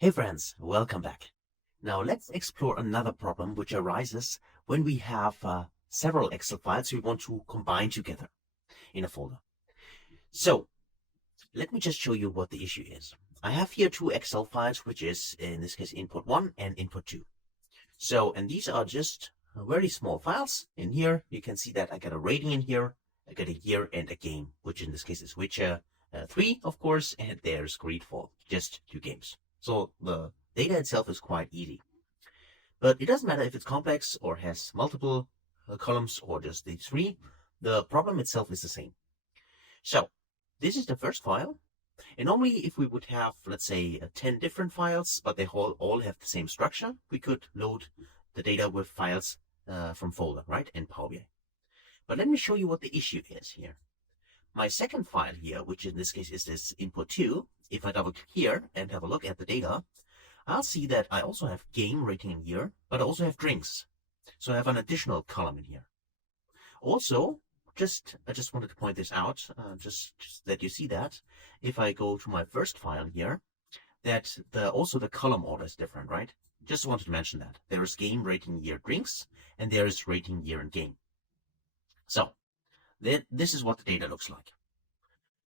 Hey friends, welcome back. Now let's explore another problem which arises when we have several Excel files we want to combine together in a folder. So let me just show you what the issue is. I have here two Excel files, which is in this case input 1 and input 2. And these are just very small files. In here you can see that I got a rating in here, I got a year and a game, which in this case is Witcher 3 of course, and there's Greedfall, just 2 games. So the data itself is quite easy. But it doesn't matter if it's complex or has multiple columns or just these 3. The problem itself is the same. So this is the first file. And normally if we would have, let's say, 10 different files, but they all have the same structure, we could load the data with files from folder, right, in Power BI. But let me show you what the issue is here. My second file here, which in this case is this input 2, if I double click here and have a look at the data, I'll see that I also have game, rating, and year, but I also have drinks. So I have an additional column in here. Also, I just wanted to point this out, just that you see that. If I go to my first file here, that also the column order is different, right? Just wanted to mention that. There is game, rating, year, drinks, and there is rating, year, and game. So this is what the data looks like.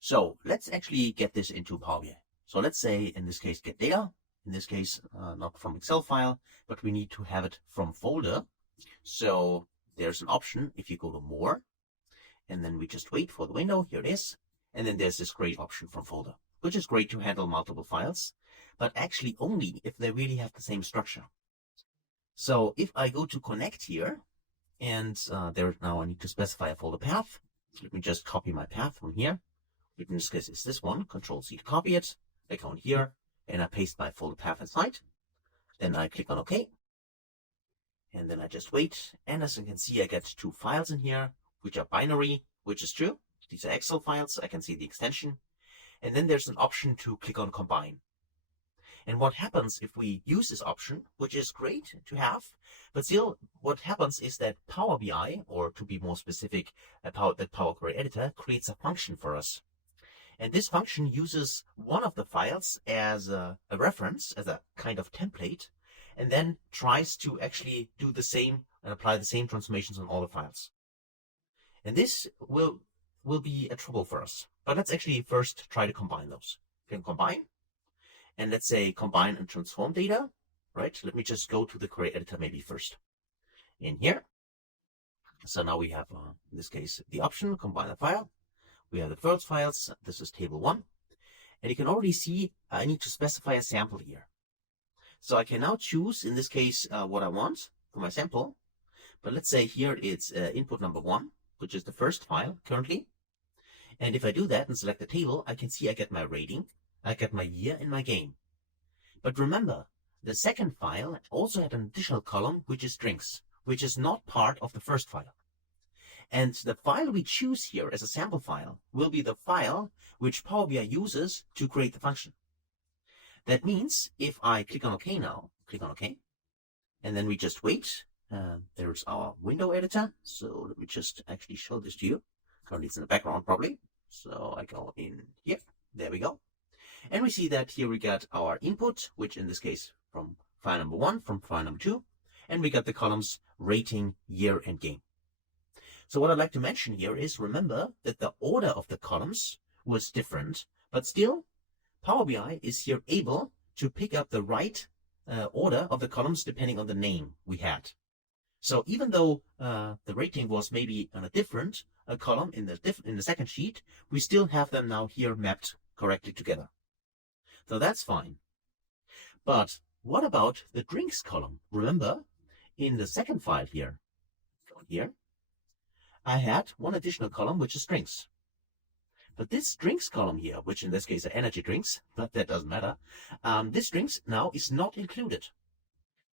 So let's actually get this into Power BI. So let's say in this case get data, in this case not from Excel file, but we need to have it from folder. So there's an option if you go to more, and then we just wait for the window, here it is, and then there's this great option from folder, which is great to handle multiple files, but actually only if they really have the same structure. So if I go to connect here, and now I need to specify a folder path. Let me just copy my path from here. In this case, it's this one. Control-C to copy it. I go on here, and I paste my folder path inside. Then I click on OK. And then I just wait. And as you can see, I get 2 files in here, which are binary, which is true. These are Excel files. I can see the extension. And then there's an option to click on Combine. And what happens if we use this option, which is great to have, but still what happens is that Power BI, or to be more specific, the Power Query Editor, creates a function for us. And this function uses one of the files as a reference, as a kind of template, and then tries to actually do the same and apply the same transformations on all the files. And this will be a trouble for us. But let's actually first try to combine those. We can combine. And let's say combine and transform data, right? Let me just go to the query editor maybe first. In here. So now we have, in this case, the option, combine a file. We have the first files. This is table 1. And you can already see I need to specify a sample here. So I can now choose, in this case, what I want for my sample. But let's say here it's input number 1, which is the first file currently. And if I do that and select the table, I can see I get my rating, I get my year and my game. But remember, the second file also had an additional column, which is drinks, which is not part of the first file. And the file we choose here as a sample file will be the file which Power BI uses to create the function. That means if I click on OK now, click on OK, and then we just wait, there's our window editor. So let me just actually show this to you. Currently it's in the background probably. So I go in here, there we go. And we see that here we got our input, which in this case from file number 1, from file number 2, and we got the columns rating, year, and game. So what I'd like to mention here is, remember that the order of the columns was different, but still Power BI is here able to pick up the right order of the columns depending on the name we had. So even though the rating was maybe on a different column in the second sheet, we still have them now here mapped correctly together. So that's fine. But what about the drinks column? Remember, in the second file here, I had one additional column, which is drinks. But this drinks column here, which in this case are energy drinks, but that doesn't matter, this drinks now is not included.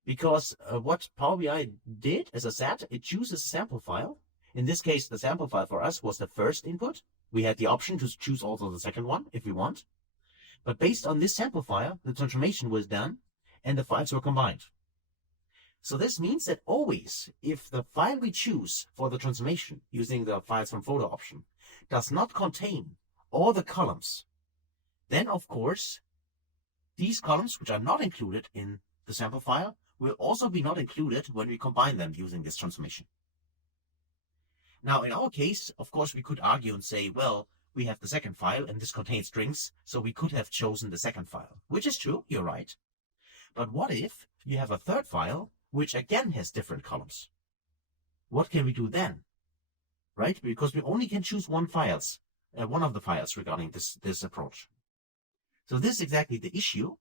Because what Power BI did, as I said, it chooses a sample file. In this case, the sample file for us was the first input. We had the option to choose also the second one if we want. But based on this sample file, the transformation was done and the files were combined. So this means that always, if the file we choose for the transformation using the files from folder option does not contain all the columns, then of course these columns, which are not included in the sample file, will also be not included when we combine them using this transformation. Now, in our case, of course, we could argue and say, well, we have the second file and this contains strings, so we could have chosen the second file, which is true, you're right. But what if you have a third file, which again has different columns? What can we do then? Right? Because we only can choose one of the files regarding this approach. So this is exactly the issue.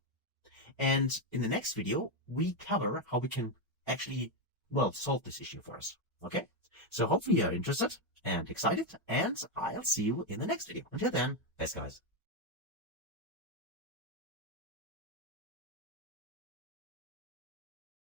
And in the next video, we cover how we can actually, well, solve this issue for us. Okay? So hopefully you're interested and excited, and I'll see you in the next video. Until then, best guys.